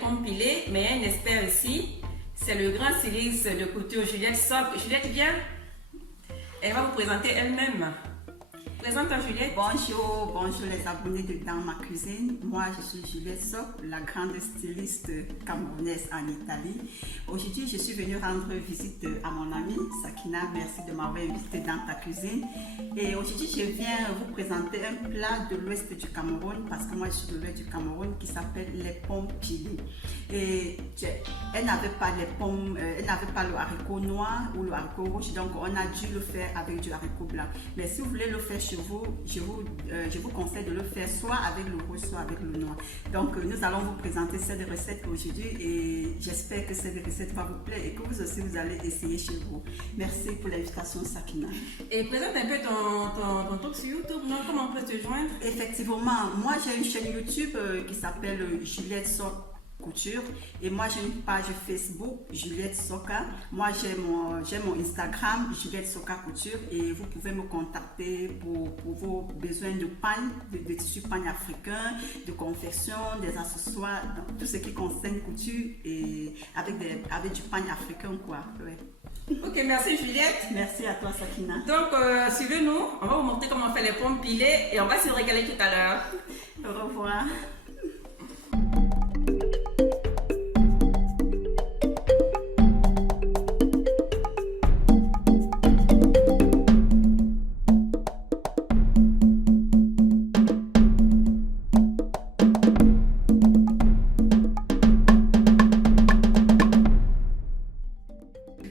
pommes pilées, mais un expert ici, c'est le grand styliste de couture Juliette Sock. Juliette, viens. Elle va vous présenter elle-même. Présente-toi, Juliette. Bonjour, bonjour les abonnés de Dans ma cuisine. Moi, je suis Juliette Sock, la grande styliste camerounaise en Italie. Aujourd'hui, je suis venue rendre visite à mon amie Sakina. Merci de m'avoir invité dans ta cuisine. Et aujourd'hui, je viens vous présenter un plat de l'ouest du Cameroun, parce que moi, je suis de l'ouest du Cameroun, qui s'appelle les pommes pilées. Et elle n'avait pas les pommes, elle n'avait pas le haricot noir ou le haricot rouge, donc on a dû le faire avec du haricot blanc. Mais si vous voulez le faire chez vous, je vous conseille de le faire soit avec le rouge, soit avec le noir. Donc nous allons vous présenter cette recette aujourd'hui et j'espère que cette recette va vous plaire et que vous aussi vous allez essayer chez vous. Merci pour l'invitation, Sakina. Et présente un peu ton truc sur YouTube, non? Comment on peut te joindre? Effectivement, moi j'ai une chaîne YouTube qui s'appelle Juliette Sock Couture et moi j'ai une page Facebook Juliette Socka. Moi j'ai mon Instagram Juliette Socka Couture et vous pouvez me contacter pour vos besoins de pagne, de tissu pagne africain, de confection, des accessoires, tout ce qui concerne couture et avec du pagne africain quoi. Ouais. Ok, merci Juliette. Merci à toi Sakina. Donc suivez-nous, on va vous montrer comment on fait les pommes pilées et on va se régaler tout à l'heure. Au revoir.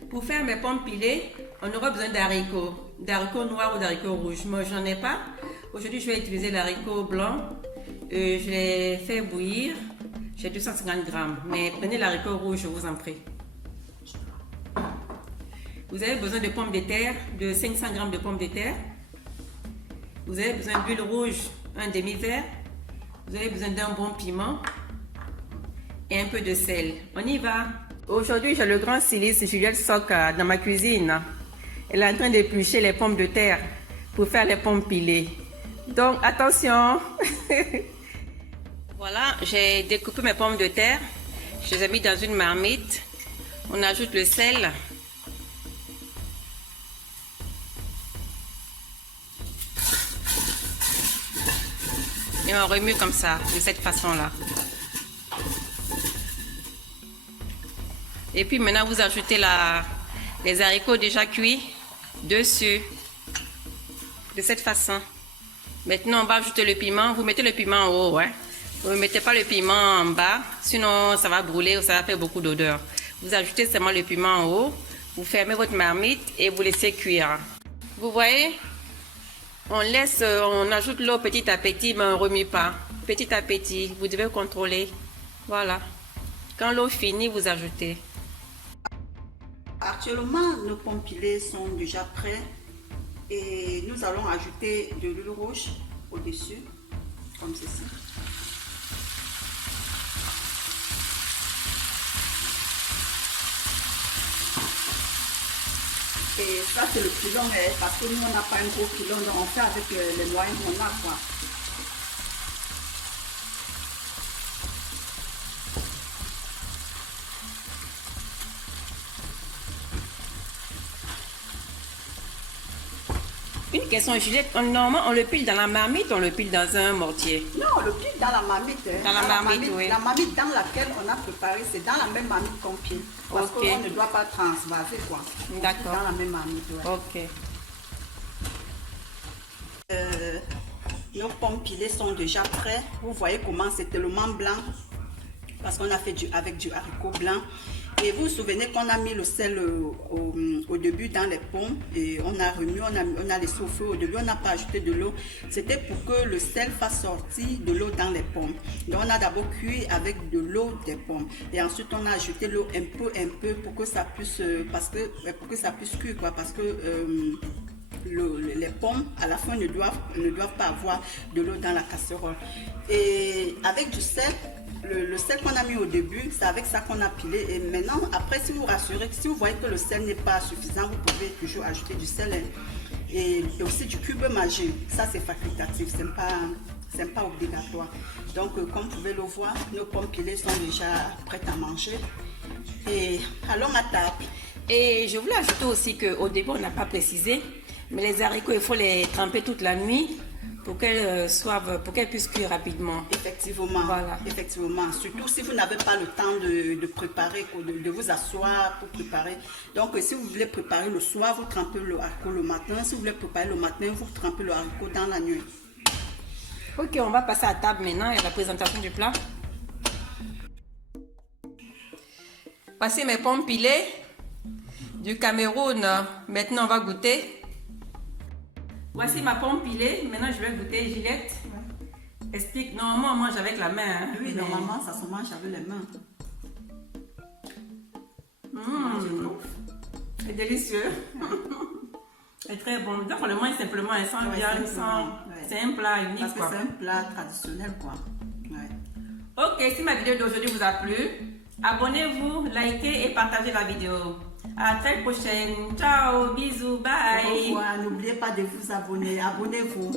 Pour faire mes pommes pilées, on aura besoin d'haricots noirs ou d'haricots rouges. Moi, j'en ai pas. Aujourd'hui, je vais utiliser l'haricot blanc. Je l'ai fait bouillir. J'ai 250 grammes. Mais prenez l'haricot rouge, je vous en prie. Vous avez besoin de pommes de terre, de 500 grammes de pommes de terre. Vous avez besoin d'huile rouge, un demi-verre. Vous avez besoin d'un bon piment et un peu de sel. On y va. Aujourd'hui, j'ai le grand styliste Juliette Sock dans ma cuisine. Elle est en train d'éplucher les pommes de terre pour faire les pommes pilées. Donc, attention. Voilà, j'ai découpé mes pommes de terre. Je les ai mis dans une marmite. On ajoute le sel. Et on remue comme ça, de cette façon-là. Et puis maintenant, vous ajoutez les haricots déjà cuits dessus. De cette façon. Maintenant, on va ajouter le piment. Vous mettez le piment en haut, ouais. Vous ne mettez pas le piment en bas, sinon ça va brûler ou ça va faire beaucoup d'odeur. Vous ajoutez seulement le piment en haut. Vous fermez votre marmite et vous laissez cuire. Vous voyez? On ajoute l'eau petit à petit, mais on ne remue pas. Petit à petit, vous devez contrôler. Voilà. Quand l'eau finit, vous ajoutez. Actuellement, nos pommes pilées sont déjà prêtes et nous allons ajouter de l'huile rouge au-dessus, comme ceci. Et ça c'est le pilon, parce que nous on n'a pas un gros pilon, donc on fait avec les moyens qu'on a quoi. Une question, Juliette, normalement on le pile dans la marmite ou on le pile dans un mortier? Non, on le pile dans la marmite. Dans la marmite, oui. La marmite dans laquelle on a préparé, c'est dans la même marmite qu'on pile. Parce qu'on ne doit pas transvaser quoi. D'accord. Dans la même marmite, ouais. Ok. Nos pommes pilées sont déjà prêtes. Vous voyez comment c'est tellement blanc. Parce qu'on a fait avec du haricot blanc. Et vous vous souvenez qu'on a mis le sel au début dans les pommes et on a remis, on a laissé au feu. Au début, on n'a pas ajouté de l'eau. C'était pour que le sel fasse sortir de l'eau dans les pommes. Donc, on a d'abord cuit avec de l'eau des pommes. Et ensuite, on a ajouté l'eau un peu pour que ça puisse, pour que ça puisse cuire, quoi. Parce que les pommes, à la fin, ne doivent pas avoir de l'eau dans la casserole. Et avec du sel, le sel qu'on a mis au début, c'est avec ça qu'on a pilé. Et maintenant, après, si vous rassurez, si vous voyez que le sel n'est pas suffisant, vous pouvez toujours ajouter du sel et aussi du cube magique. Ça, c'est facultatif, c'est pas obligatoire. Donc, comme vous pouvez le voir, nos pommes pilées sont déjà prêtes à manger. Et allons à table. Et je voulais ajouter aussi qu'au début, on n'a pas précisé, mais les haricots, il faut les tremper toute la nuit pour qu'elles puissent cuire rapidement. Effectivement, Voilà. effectivement. Surtout si vous n'avez pas le temps de préparer, de vous asseoir pour préparer. Donc, si vous voulez préparer le soir, vous trempez le haricot le matin. Si vous voulez préparer le matin, vous trempez le haricot dans la nuit. Ok, on va passer à table maintenant et à la présentation du plat. Voici mes pommes pilées du Cameroun. Maintenant, on va goûter. Voici ma pomme pilée. Maintenant, je vais goûter. Gillette, explique. Normalement, on mange avec la main. Hein, Oui, mais... normalement, ça se mange avec les mains. C'est délicieux. C'est très bon. Donc, on le mange simplement, sans viande, sans... C'est un plat unique. Parce que c'est un plat traditionnel, quoi. Ouais. Ok, si ma vidéo d'aujourd'hui vous a plu, abonnez-vous, likez et partagez la vidéo. À la très prochaine. Ciao, bisous, bye. Au revoir. N'oubliez pas de vous abonner. Abonnez-vous.